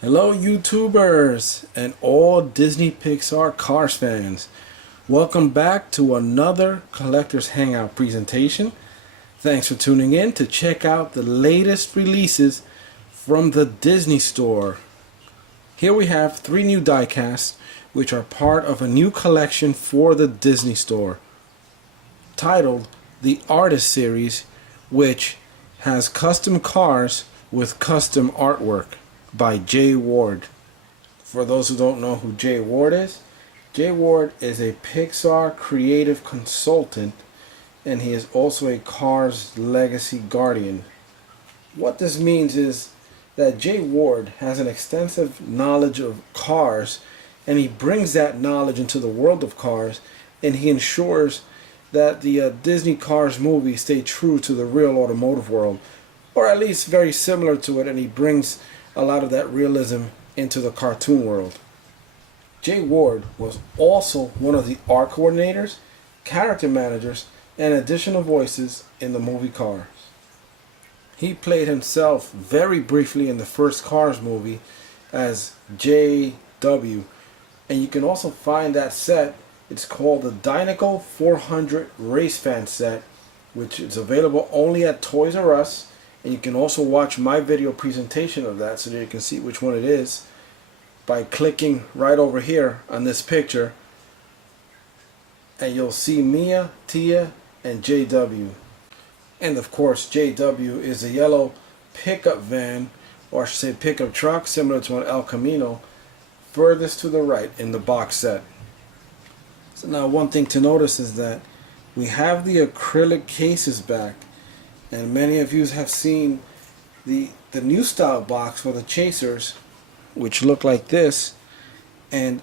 Hello YouTubers and all Disney Pixar Cars fans. Welcome back to another Collector's Hangout presentation. Thanks for tuning in to check out the latest releases from the Disney Store. Here we have 3 new diecasts which are part of a new collection for the Disney Store titled the Artist Series, which has custom cars with custom artwork by Jay Ward. For those who don't know who Jay Ward is a Pixar creative consultant, and he is also a Cars Legacy Guardian. What this means is that Jay Ward has an extensive knowledge of cars, and he brings that knowledge into the world of cars, and he ensures that the Disney Cars movies stay true to the real automotive world, or at least very similar to it, and he brings a lot of that realism into the cartoon world. Jay Ward was also one of the art coordinators, character managers, and additional voices in the movie Cars. He played himself very briefly in the first Cars movie as J.W., and you can also find that set. It's called the Dynaco 400 Race Fan Set, which is available only at Toys R Us. And you can also watch my video presentation of that so that you can see which one it is by clicking right over here on this picture, and you'll see Mia, Tia, and JW. And of course JW is a yellow pickup van, or I should say pickup truck, similar to an El Camino, furthest to the right in the box set. So now one thing to notice is that we have the acrylic cases back. And many of you have seen the new style box for the Chasers, which look like this. And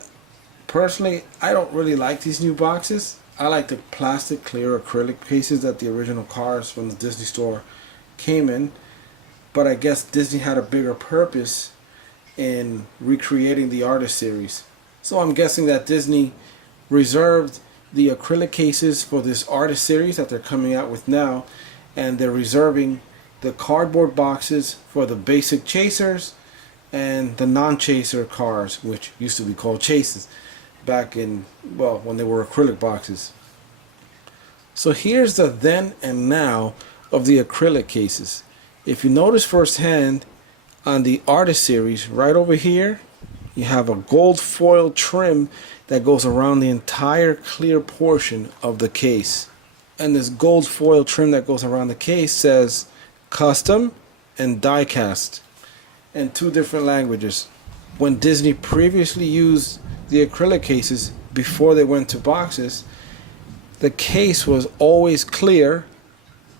personally, I don't really like these new boxes. I like the plastic clear acrylic cases that the original Cars from the Disney Store came in. But I guess Disney had a bigger purpose in recreating the Artist Series. So I'm guessing that Disney reserved the acrylic cases for this Artist Series that they're coming out with now, and they're reserving the cardboard boxes for the basic Chasers and the non-Chaser cars, which used to be called Chases back in, well, when they were acrylic boxes. So here's the then and now of the acrylic cases. If you notice firsthand on the Artist Series, right over here you have a gold foil trim that goes around the entire clear portion of the case. And this gold foil trim that goes around the case says custom and diecast in 2 different languages. When Disney previously used the acrylic cases before they went to boxes, the case was always clear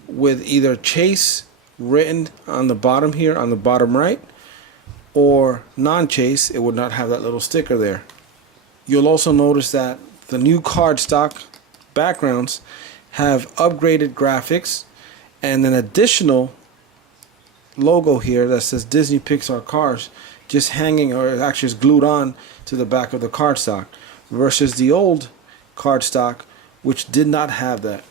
with either Chase written on the bottom here on the bottom right, or non-Chase. It would not have that little sticker there. You'll also notice that the new cardstock backgrounds have upgraded graphics and an additional logo here that says Disney Pixar Cars just hanging, or actually is glued on to the back of the cardstock, versus the old cardstock which did not have that.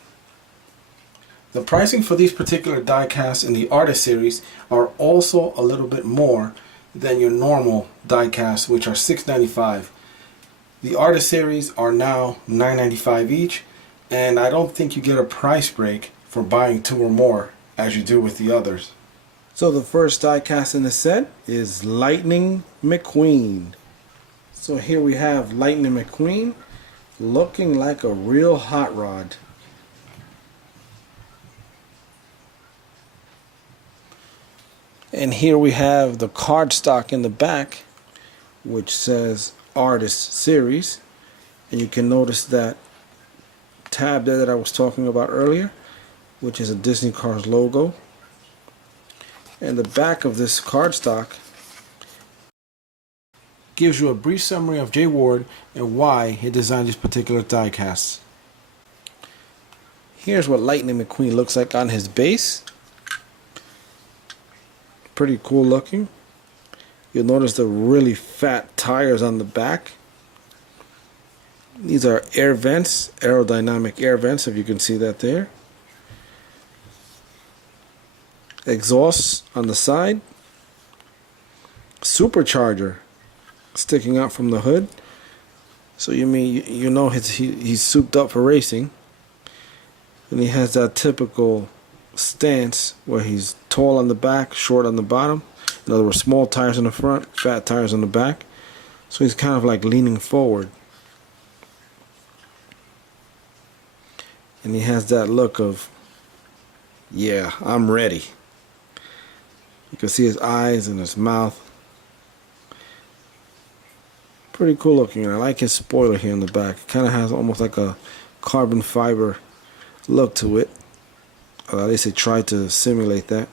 The pricing for these particular diecasts in the Artist Series are also a little bit more than your normal diecasts, which are $6.95. The Artist Series are now $9.95 each, and I don't think you get a price break for buying 2 or more as you do with the others. So the first diecast in the set is Lightning McQueen. So here we have Lightning McQueen looking like a real hot rod. And here we have the cardstock in the back, which says Artist Series, and you can notice that tab there that I was talking about earlier, which is a Disney Cars logo. And the back of this cardstock gives you a brief summary of Jay Ward and why he designed these particular diecasts. Here's what Lightning McQueen looks like on his base. Pretty cool looking. You'll notice the really fat tires on the back. These are air vents, aerodynamic air vents, if you can see that there. Exhausts on the side. supercharger sticking out from the hood. So you know he's souped up for racing. And he has that typical stance where he's tall on the back, short on the bottom. In other words, small tires in the front, fat tires on the back. So he's kind of like leaning forward. And he has that look of, yeah, I'm ready. You can see his eyes and his mouth. Pretty cool looking. I like his spoiler here in the back. It kind of has almost like a carbon fiber look to it. At least they tried to simulate that.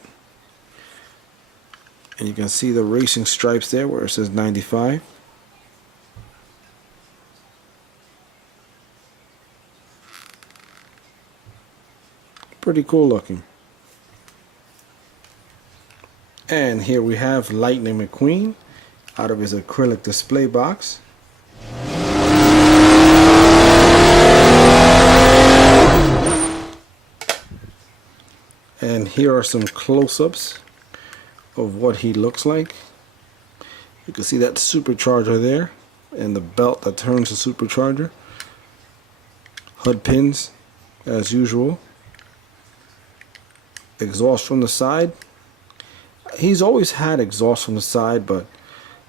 And you can see the racing stripes there where it says 95. Pretty cool looking. And here we have Lightning McQueen out of his acrylic display box. And here are some close-ups of what he looks like. You can see that supercharger there and the belt that turns the supercharger. Hood pins as usual. Exhaust from the side. He's always had exhaust from the side, but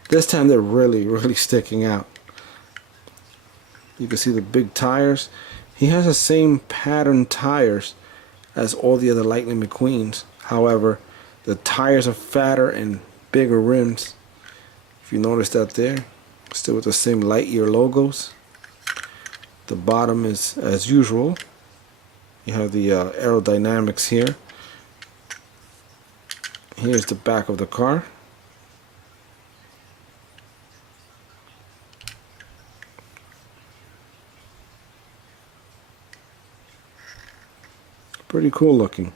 this time they're really sticking out. You can see the big tires. He has the same pattern tires as all the other Lightning McQueens. However, the tires are fatter and bigger rims. If you notice that there, still with the same Lightyear logos. The bottom is as usual. You have the aerodynamics here. Here's the back of the car. Pretty cool looking.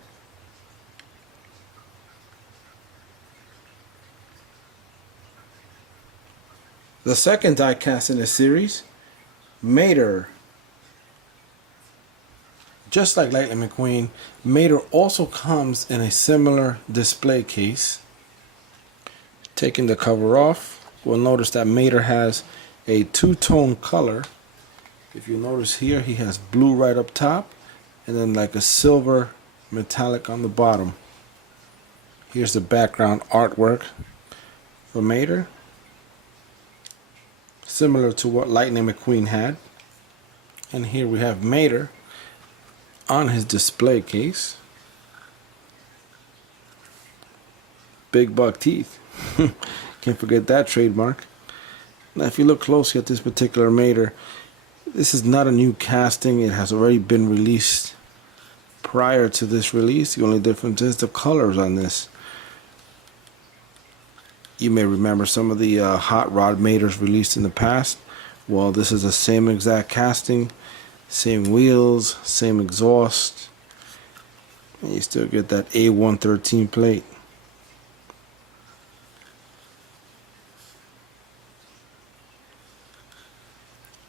The second diecast in this series, Mater. Just like Lightning McQueen, Mater also comes in a similar display case. Taking the cover off, we'll notice that Mater has a two-tone color. If you notice here, he has blue right up top and then like a silver metallic on the bottom. Here's the background artwork for Mater, similar to what Lightning McQueen had. And here we have Mater on his display case. Big buck teeth. Can't forget that trademark. Now if you look closely at this particular Mater, this is not a new casting. It has already been released prior to this release. The only difference is the colors on this. You may remember some of the hot rod Maters released in the past. Well, this is the same exact casting. Same wheels, same exhaust, and you still get that A113 plate.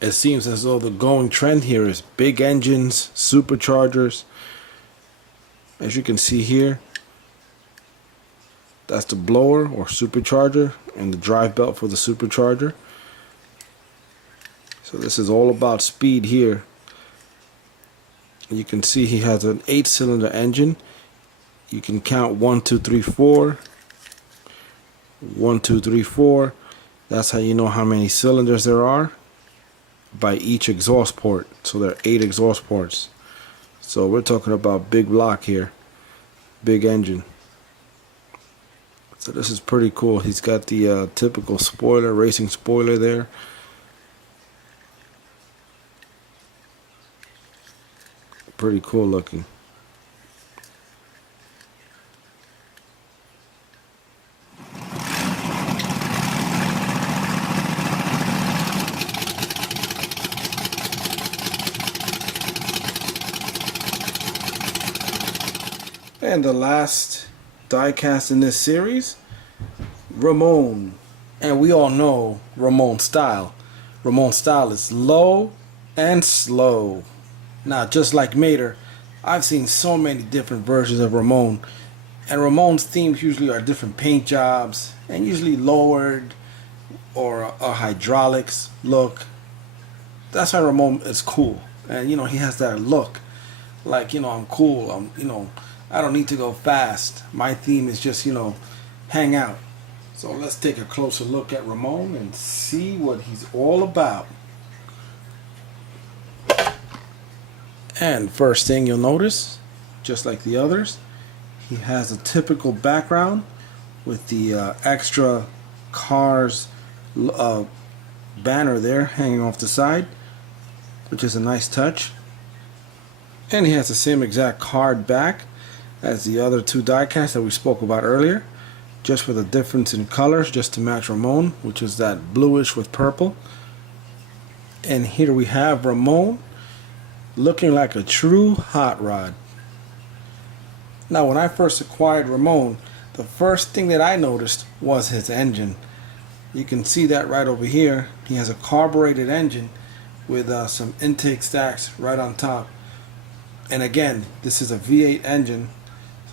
It seems as though the going trend here is big engines, superchargers. As you can see here, that's the blower or supercharger and the drive belt for the supercharger. So this is all about speed here. You can see he has an 8-cylinder engine. You can count 1, 2, 3, 4. 1, 2, 3, 4. That's how you know how many cylinders there are by each exhaust port. So there are 8 exhaust ports. So we're talking about big block here, big engine. So this is pretty cool. He's got the typical spoiler, racing spoiler there. Pretty cool looking. And the last diecast in this series, Ramone. And we all know Ramone's style. Ramone's style is low and slow. Now, just like Mater, I've seen so many different versions of Ramone, And Ramone's themes usually are different paint jobs and usually lowered or a hydraulics look. That's why Ramone is cool. And he has that look like, I'm cool. I don't need to go fast. My theme is just, hang out. So let's take a closer look at Ramone and see what he's all about. And first thing you'll notice, just like the others, he has a typical background with the extra cars banner there hanging off the side, which is a nice touch. And he has the same exact card back as the other two diecasts that we spoke about earlier, just with a difference in colors just to match Ramone, which is that bluish with purple. And here we have Ramone looking like a true hot rod. Now, when I first acquired Ramone, the first thing that I noticed was his engine. You can see that right over here. He has a carbureted engine with some intake stacks right on top. And again, this is a V8 engine,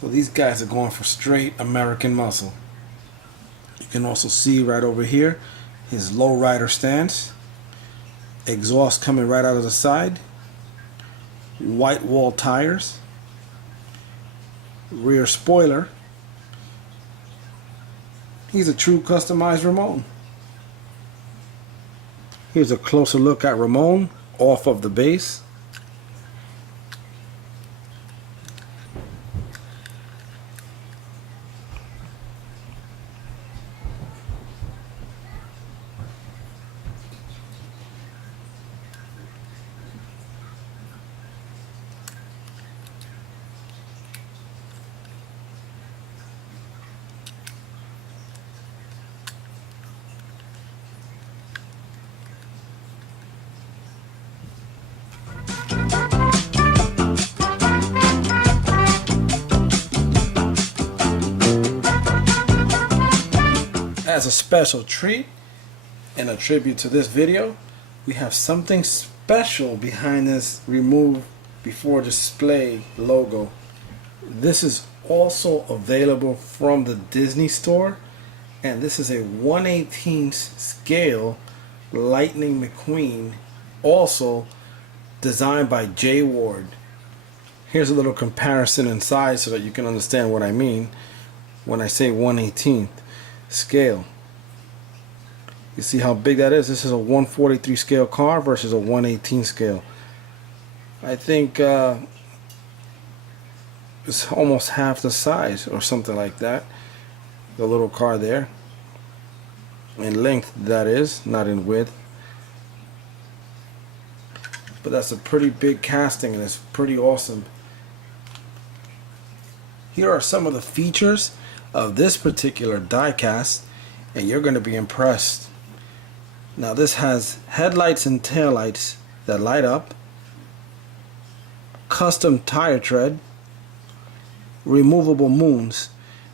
so these guys are going for straight American muscle. You can also see right over here his lowrider stance, exhaust coming right out of the side, white wall tires, rear spoiler. He's a true customized Ramone. Here's a closer look at Ramone off of the base. As a special treat and a tribute to this video, we have something special behind this remove before display logo. This is also available from the Disney store, and this is a 1/18 scale Lightning McQueen, also designed by Jay Ward. Here's a little comparison in size so that you can understand what I mean when I say 1/18 scale. You see how big that is? This is a 143 scale car versus a 1/18 scale. I think it's almost half the size or something like that, the little car there, in length that is, not in width. But that's a pretty big casting and it's pretty awesome. Here are some of the features of this particular diecast, and you're going to be impressed. Now, this has headlights and taillights that light up, custom tire tread, removable moons.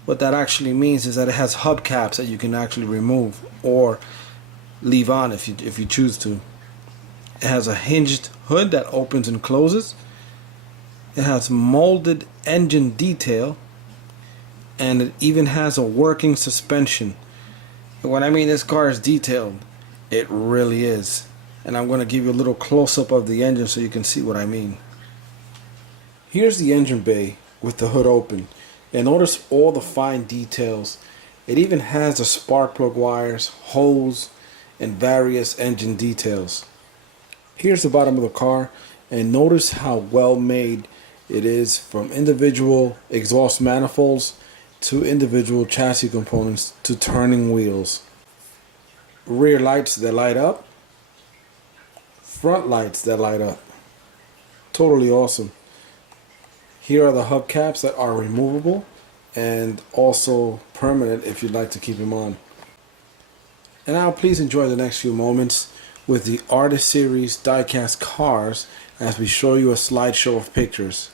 What that actually means is that it has hubcaps that you can actually remove or leave on if you choose to. It has a hinged hood that opens and closes. It has molded engine detail, and it even has a working suspension. And when I mean this car is detailed, it really is. And I'm going to give you a little close-up of the engine so you can see what I mean. Here's the engine bay with the hood open. And notice all the fine details. It even has the spark plug wires, hose, and various engine details. Here's the bottom of the car, and notice how well made it is, from individual exhaust manifolds to individual chassis components to turning wheels. Rear lights that light up, front lights that light up. Totally awesome. Here are the hubcaps that are removable and also permanent if you'd like to keep them on. And now please enjoy the next few moments with the Artist Series diecast cars as we show you a slideshow of pictures.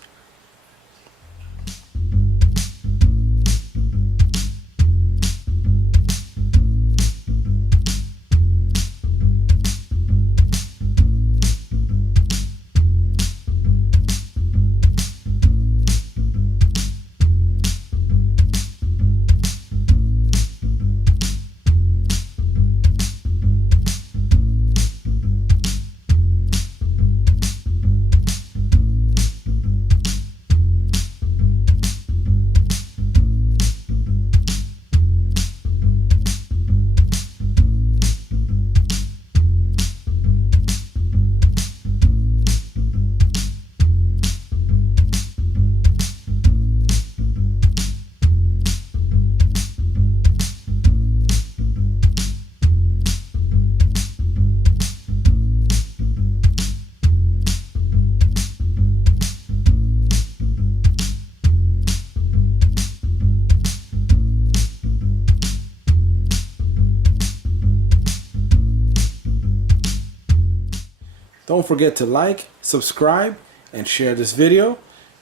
Don't forget to like, subscribe, and share this video.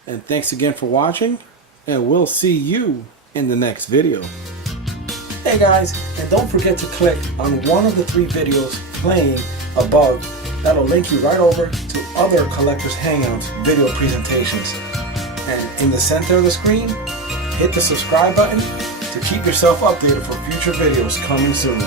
And thanks again for watching, and we'll see you in the next video. Hey guys, and don't forget to click on one of the 3 videos playing above. That'll link you right over to other Collectors Hangouts video presentations. And in the center of the screen, hit the subscribe button to keep yourself updated for future videos coming soon.